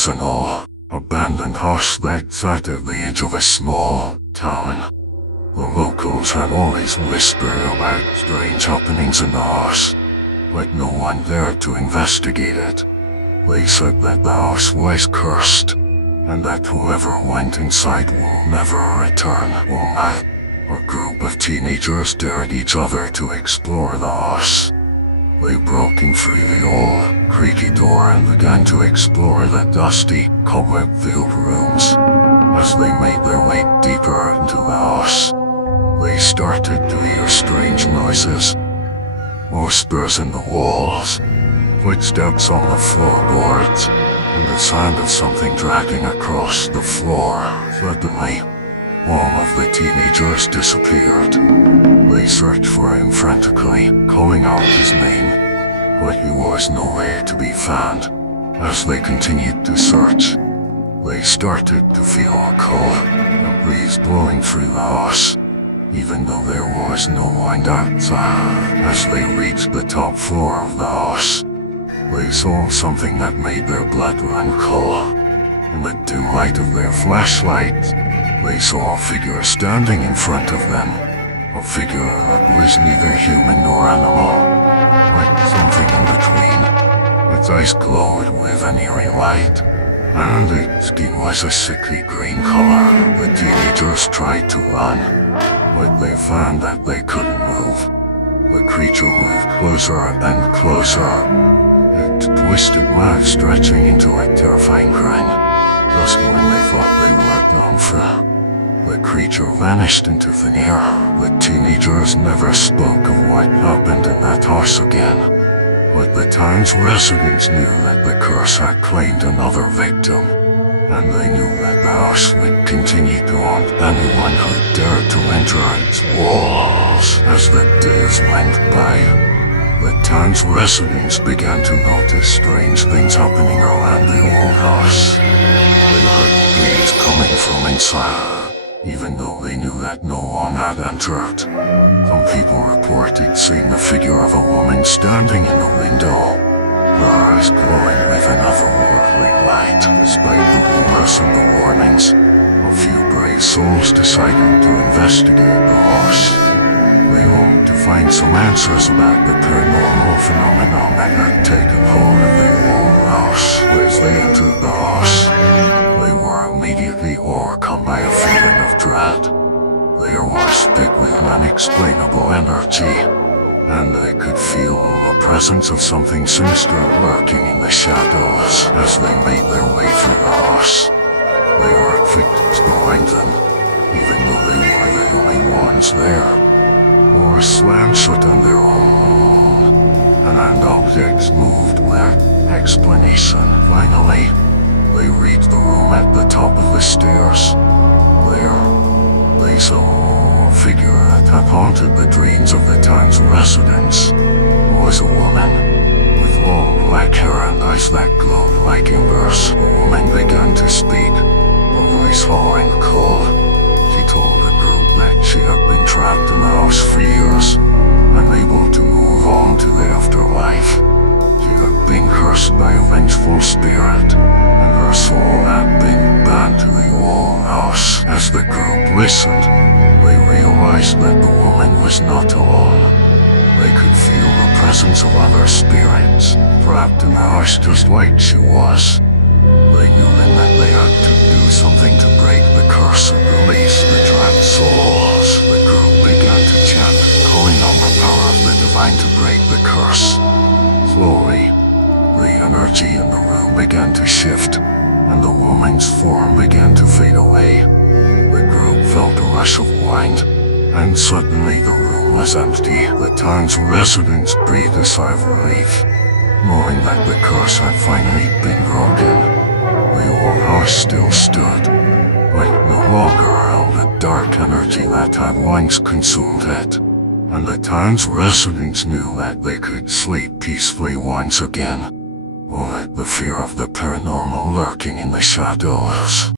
was an old, abandoned house that sat at the edge of a small town. The locals had always whispered about strange happenings in the house, but no one dared to investigate it. They said that the house was cursed, and that whoever went inside will never return. A group of teenagers dared each other to explore the house. They broke in through the old, creaky door and began to explore the dusty, cobweb-filled rooms. As they made their way deeper into the house, they started to hear strange noises. Whispers in the walls, footsteps on the floorboards, and the sound of something dragging across the floor. Suddenly, all of the teenagers disappeared. They searched for him frantically, calling out his name, but he was nowhere to be found. As they continued to search, they started to feel a cold, a breeze blowing through the house, even though there was no one outside. As they reached the top floor of the house, they saw something that made their blood run cold. In the dim light of their flashlights, they saw a figure standing in front of them. A figure that was neither human nor animal, but something in between. Its eyes glowed with an eerie light, and its skin was a sickly green color. The teenagers tried to run, but they found that they couldn't move. The creature moved closer and closer, its twisted mouth stretching into a terrifying grin. Just when they thought they were done for, the creature vanished into thin air. The teenagers never spoke of what happened in that house again, but the town's residents knew that the curse had claimed another victim, and they knew that the house would continue to haunt anyone who dared to enter its walls. As the days went by, the town's residents began to notice strange things happening around the old house. They heard screams coming from inside, even though they knew that no one had entered. Some people reported seeing the figure of a woman standing in the window, her eyes glowing with an otherworldly light. Despite the rumors and the warnings, a few brave souls decided to investigate the house. They hoped to find some answers about the paranormal phenomenon that had taken hold of the old house. As they entered the house, they were immediately overcome by a feeling of dread. There was thick with an unexplainable energy, and they could feel the presence of something sinister lurking in the shadows. As they made their way through the house, they heard footsteps behind them, even though they were the only ones there. Doors slammed shut on their own, and objects moved without explanation. Finally, they reached the room at the top of the stairs. There, they saw a figure that had haunted the dreams of the town's residents. It was a woman, with long black hair and eyes that glowed like embers. The woman began to speak, her voice hollow and cold. She told the group that she had been trapped in the house for years, unable to move on to the afterlife. She had been cursed by a vengeful spirit, and her soul had been bound to the old house. As the group listened, they realized that the woman was not alone. They could feel the presence of other spirits, trapped in the house just like she was. They knew then that they had to do something to break the curse and release the trapped souls. The group began to chant, calling on the power of the divine to break the curse. Slowly, the energy in the room began to shift, and the woman's form began to fade away. The group felt a rush of wind, and suddenly the room was empty. The town's residents breathed a sigh of relief, knowing that the curse had finally been broken. The old house still stood, but no longer held the dark energy that had once consumed it, and the town's residents knew that they could sleep peacefully once again, with the fear of the paranormal lurking in the shadows.